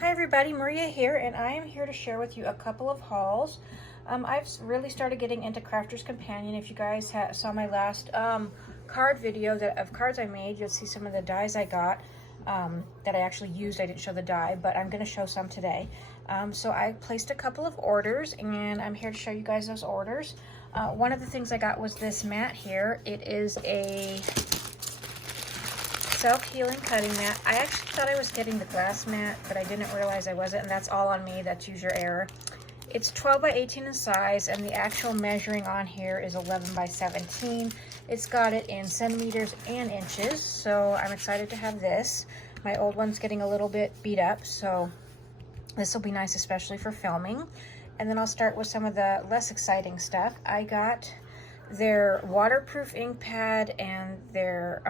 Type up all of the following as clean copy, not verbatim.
Hi everybody, Maria here, and I am here to share with you a couple of hauls. I've really started getting into Crafter's Companion. If you guys saw my last card video of cards I made, you'll see some of the dies I got that I actually used. I didn't show the die, but I'm going to show some today. So I placed a couple of orders, and I'm here to show you guys those orders. One of the things I got was this mat here. It is a self-healing cutting mat. I actually thought I was getting the glass mat, but I didn't realize I wasn't, and that's all on me. That's user error. It's 12 by 18 in size, and the actual measuring on here is 11 by 17. It's got it in centimeters and inches, so I'm excited to have this. My old one's getting a little bit beat up, so this will be nice, especially for filming. And then I'll start with some of the less exciting stuff. I got their waterproof ink pad and their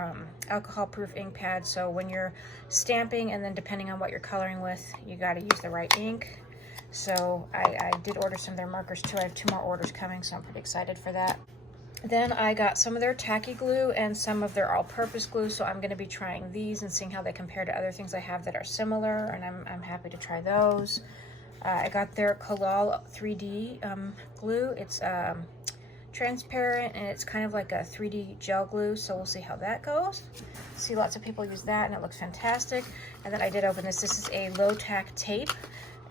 alcohol proof ink pad, so when you're stamping, and then depending on what you're coloring with, you got to use the right ink. So I did order some of their markers too. I have 2 more orders coming, so I'm pretty excited for that. Then I got some of their tacky glue and some of their all-purpose glue, so I'm going to be trying these and seeing how they compare to other things I have that are similar, and I'm happy to try those. I got their Collal 3D glue. It's transparent, and it's kind of like a 3D gel glue, so we'll see how that goes. See, lots of people use that, and it looks fantastic. And then I did open this. This is a low-tack tape,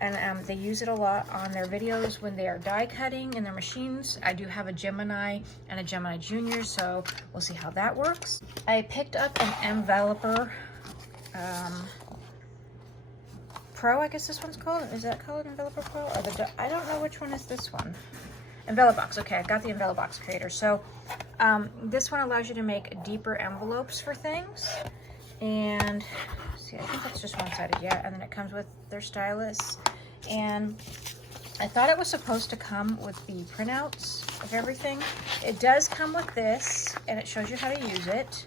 and they use it a lot on their videos when they are die cutting in their machines. I do have a Gemini and a Gemini Junior, so we'll see how that works. I picked up an enveloper Pro, I guess this one's called. Is that called Enveloper Pro? Or I don't know which one is this one. Envelope box. Okay, I've got the envelope box creator. So this one allows you to make deeper envelopes for things. And see, I think that's just one-sided, yeah. And then it comes with their stylus. And I thought it was supposed to come with the printouts of everything. It does come with this, and it shows you how to use it.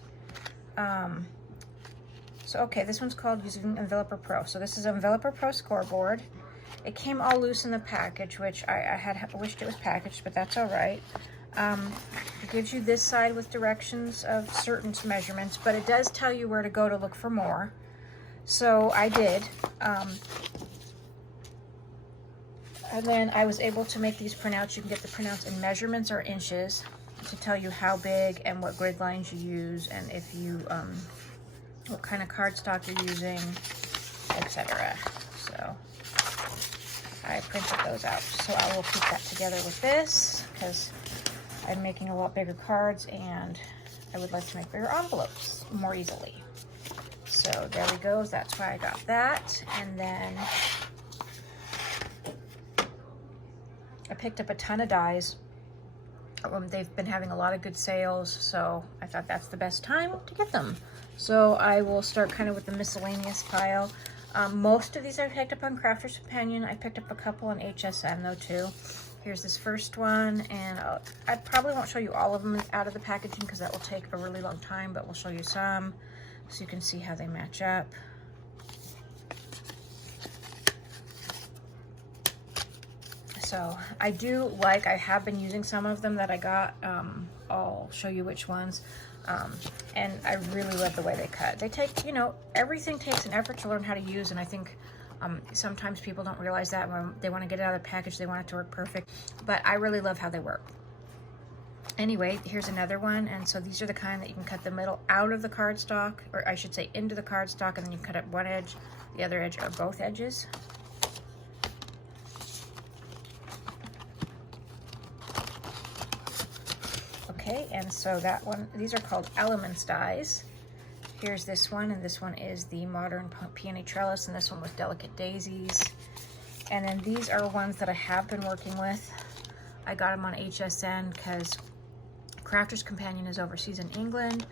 So okay, this one's called Using Enveloper Pro. So this is Enveloper Pro Scoreboard. It came all loose in the package, which I had wished it was packaged, but that's all right. It gives you this side with directions of certain measurements, but it does tell you where to go to look for more. So I did. And then I was able to make these printouts. You can get the printouts in measurements or inches to tell you how big and what grid lines you use, and if you, what kind of cardstock you're using, etc. So I printed those out, so I will keep that together with this because I'm making a lot bigger cards and I would like to make bigger envelopes more easily. So there we go, that's why I got that. And then I picked up a ton of dies. They've been having a lot of good sales, so I thought that's the best time to get them. So I will start kind of with the miscellaneous pile. Most of these I picked up on Crafter's Companion. I picked up a couple on HSN though too. Here's this first one, and I probably won't show you all of them out of the packaging because that will take a really long time, but we'll show you some so you can see how they match up. So I do like, I have been using some of them that I got. I'll show you which ones. And I really love the way they cut. They take, you know, everything takes an effort to learn how to use, and I think sometimes people don't realize that when they want to get it out of the package, they want it to work perfect, but I really love how they work. Anyway, here's another one, and so these are the kind that you can cut the middle out of the cardstock, or I should say into the cardstock, and then you cut up one edge, the other edge, or both edges. Okay, and so that one, these are called Elements dies. Here's this one, and this one is the Modern Peony Trellis, and this one was Delicate Daisies. And then these are ones that I have been working with. I got them on HSN because Crafter's Companion is overseas in England,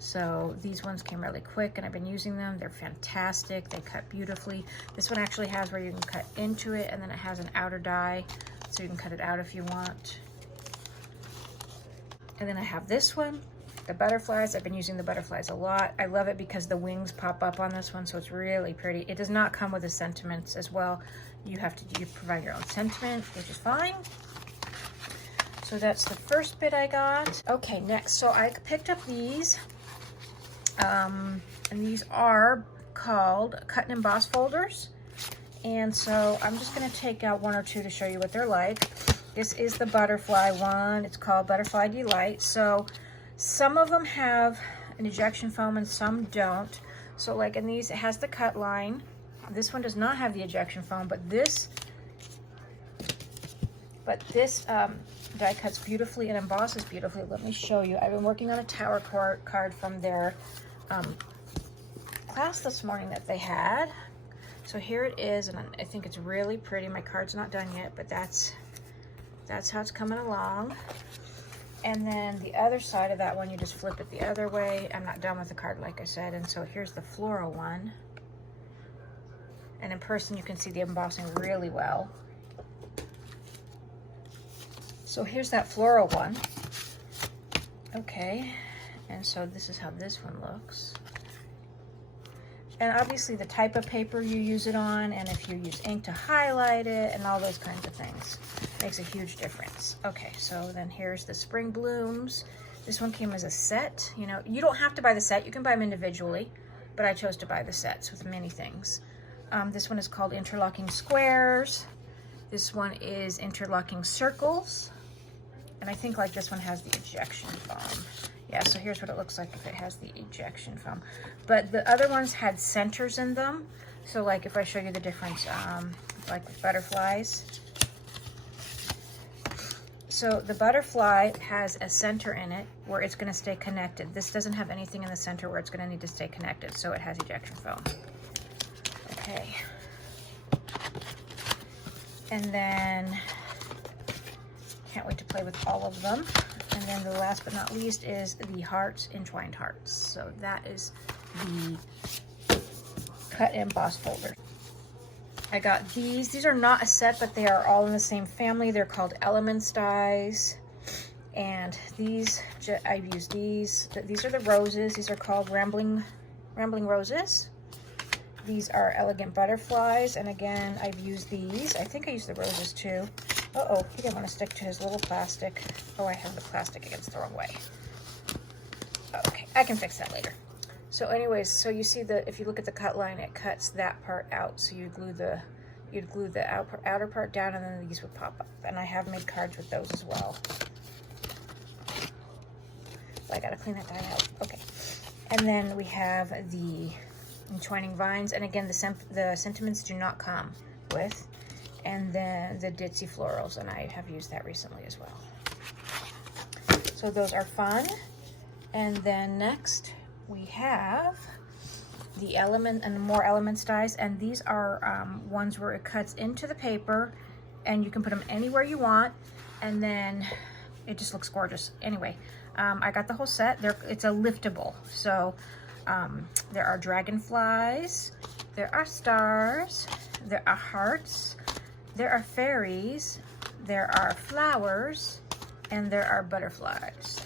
so these ones came really quick, and I've been using them. They're fantastic. They cut beautifully. This one actually has where you can cut into it, and then it has an outer die, so you can cut it out if you want. And then I have this one, the butterflies. I've been using the butterflies a lot. I love it because the wings pop up on this one, so it's really pretty. It does not come with the sentiments as well. You provide your own sentiment, which is fine. So that's the first bit I got. Okay, next, so I picked up these. And these are called Cut and Emboss folders. And so I'm just going to take out one or two to show you what they're like. This is the butterfly one. It's called Butterfly Delight. So some of them have an ejection foam and some don't. So like in these, it has the cut line. This one does not have the ejection foam, but this die cuts beautifully and embosses beautifully. Let me show you. I've been working on a tower card from their class this morning that they had. So here it is, and I think it's really pretty. My card's not done yet, but that's how it's coming along. And then the other side of that one, you just flip it the other way. I'm not done with the card, like I said. And so here's the floral one. And in person, you can see the embossing really well. So here's that floral one. Okay, and so this is how this one looks. And obviously the type of paper you use it on, and if you use ink to highlight it, and all those kinds of things, makes a huge difference. Okay, so then here's the spring blooms. This one came as a set. You know, you don't have to buy the set, you can buy them individually, but I chose to buy the sets with many things. This one is called Interlocking Squares. This one is Interlocking Circles. And I think like this one has the ejection foam. Yeah, so here's what it looks like if it has the ejection foam. But the other ones had centers in them. So like if I show you the difference, like with butterflies. So the butterfly has a center in it where it's gonna stay connected. This doesn't have anything in the center where it's gonna need to stay connected, so it has ejection foam. Okay. And then, can't wait to play with all of them. And then the last but not least is the Hearts, Entwined Hearts. So that is the cut and emboss folder. I got these. These are not a set, but they are all in the same family. They're called Entwined Dies. And these, I've used these. These are the roses. These are called Rambling Roses. These are Elegant Butterflies. And again, I've used these. I think I used the roses too. Uh-oh, he didn't want to stick to his little plastic. Oh, I have the plastic against the wrong way. Okay, I can fix that later. So anyways, so you see that if you look at the cut line, it cuts that part out. So you'd glue the outer part down, and then these would pop up. And I have made cards with those as well. But I gotta clean that die out. Okay. And then we have the Entwining Vines. And again, the sentiments do not come with. And then the Ditzy Florals, and I have used that recently as well. So those are fun. And then next we have the Element and more Elements dies, and these are ones where it cuts into the paper, and you can put them anywhere you want, and then it just looks gorgeous. Anyway, I got the whole set. It's a liftable, so there are dragonflies, there are stars, there are hearts, there are fairies, there are flowers, and there are butterflies.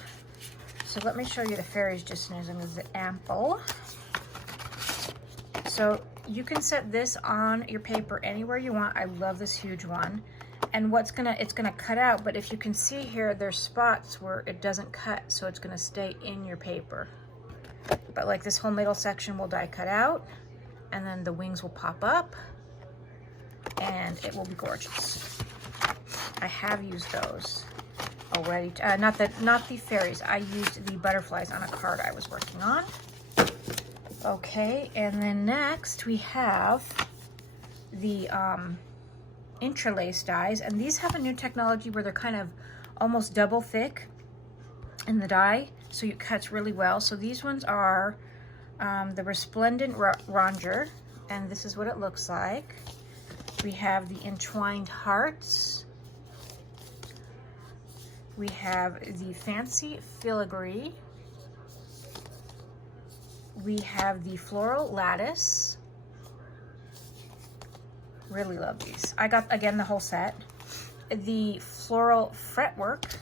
So let me show you the fairies just as an example. So you can set this on your paper anywhere you want. I love this huge one. And it's gonna cut out, but if you can see here, there's spots where it doesn't cut, so it's gonna stay in your paper. But like this whole middle section will die cut out, and then the wings will pop up, and it will be gorgeous. I have used those already. Not the fairies. I used the butterflies on a card I was working on. Okay, and then next we have the Interlaced Dies, and these have a new technology where they're kind of almost double thick in the die, so it cuts really well. So these ones are the Resplendent Ranger, and this is what it looks like. We have the Entwined Hearts. We have the Fancy Filigree. We have the Floral Lattice. Really love these. I got, again, the whole set. The Floral Fretwork.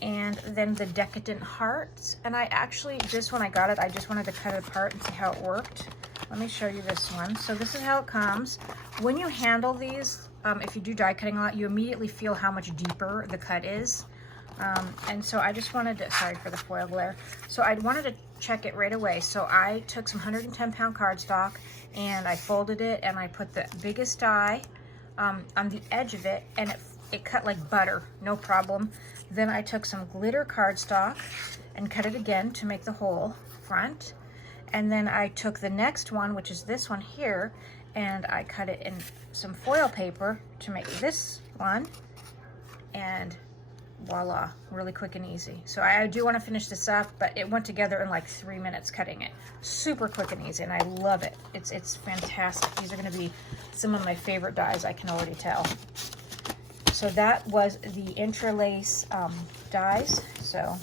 And then the Decadent Hearts. And I actually, just when I got it, I just wanted to cut it apart and see how it worked. Let me show you this one. So this is how it comes. When you handle these, if you do die cutting a lot, you immediately feel how much deeper the cut is. And so I just wanted to, sorry for the foil glare. So I wanted to check it right away. So I took some 110-pound cardstock and I folded it and I put the biggest die on the edge of it, and it cut like butter, no problem. Then I took some glitter cardstock and cut it again to make the whole front. And then I took the next one, which is this one here, and I cut it in some foil paper to make this one. And voila, really quick and easy. So I do want to finish this up, but it went together in like 3 minutes cutting it. Super quick and easy, and I love it. It's fantastic. These are going to be some of my favorite dies, I can already tell. So that was the Interlace dies. So,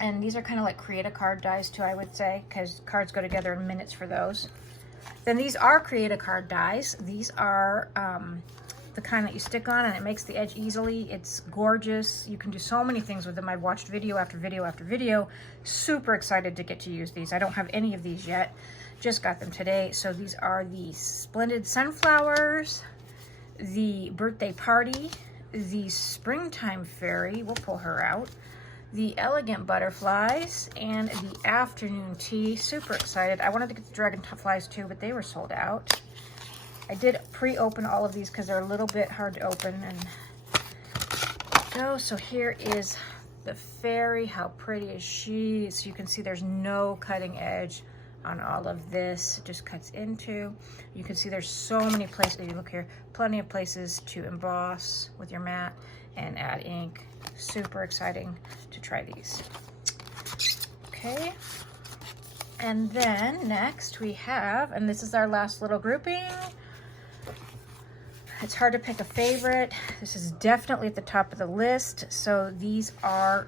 and these are kind of like create a card dies too, I would say, because cards go together in minutes for those. Then these are create a card dies. These are the kind that you stick on and it makes the edge easily. It's gorgeous. You can do so many things with them. I've watched video after video after video. Super excited to get to use these. I don't have any of these yet. Just got them today. So these are the Splendid Sunflowers, the Birthday Party, the Springtime Fairy, we'll pull her out, the Elegant Butterflies, and the Afternoon Tea. Super excited. I wanted to get the Dragonflies too, but they were sold out. I did pre-open all of these because they're a little bit hard to open. And go. So here is the fairy. How pretty is she? So you can see there's no cutting edge on all of this. It just cuts into. You can see there's so many places. You look here, plenty of places to emboss with your mat and add ink. Super exciting to try these. Okay. And then next we have, and this is our last little grouping. It's hard to pick a favorite. This is definitely at the top of the list. So these are,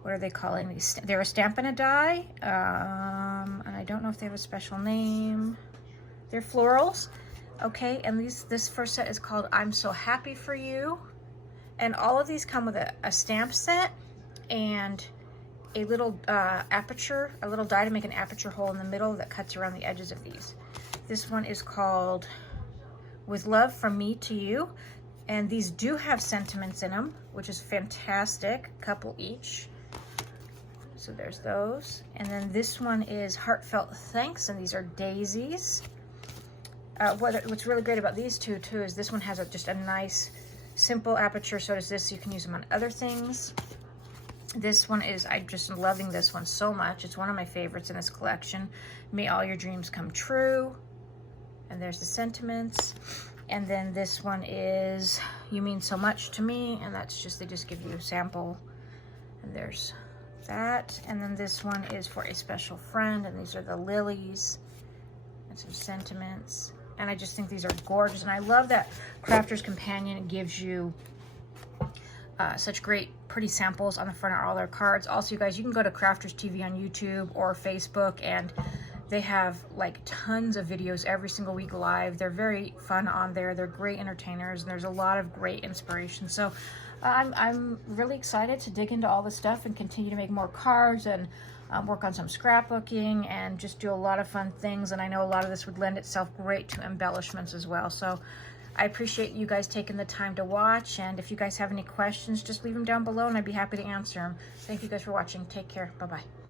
what are they calling these? They're a Stampin' a Die. And I don't know if they have a special name. They're Florals. Okay, and this first set is called I'm So Happy For You. And all of these come with a stamp set and a little aperture, a little die to make an aperture hole in the middle that cuts around the edges of these. This one is called With Love From Me To You. And these do have sentiments in them, which is fantastic, a couple each. So there's those. And then this one is Heartfelt Thanks, and these are daisies. What's really great about these two too is this one has just a nice simple aperture, so does this, so you can use them on other things. This one is, I'm just loving this one so much. It's one of my favorites in this collection. May all your dreams come true. And there's the sentiments. And then this one is You Mean So Much To Me, and that's just, they just give you a sample. And there's that. And then this one is For a Special Friend, and these are the lilies and some sentiments. And I just think these are gorgeous. And I love that Crafter's Companion gives you such great, pretty samples on the front of all their cards. Also, you guys, you can go to Crafters TV on YouTube or Facebook, and they have like tons of videos every single week live. They're very fun on there. They're great entertainers, and there's a lot of great inspiration. So I'm really excited to dig into all this stuff and continue to make more cards and work on some scrapbooking and just do a lot of fun things. And I know a lot of this would lend itself great to embellishments as well. So I appreciate you guys taking the time to watch. And if you guys have any questions, just leave them down below and I'd be happy to answer them. Thank you guys for watching. Take care. Bye-bye.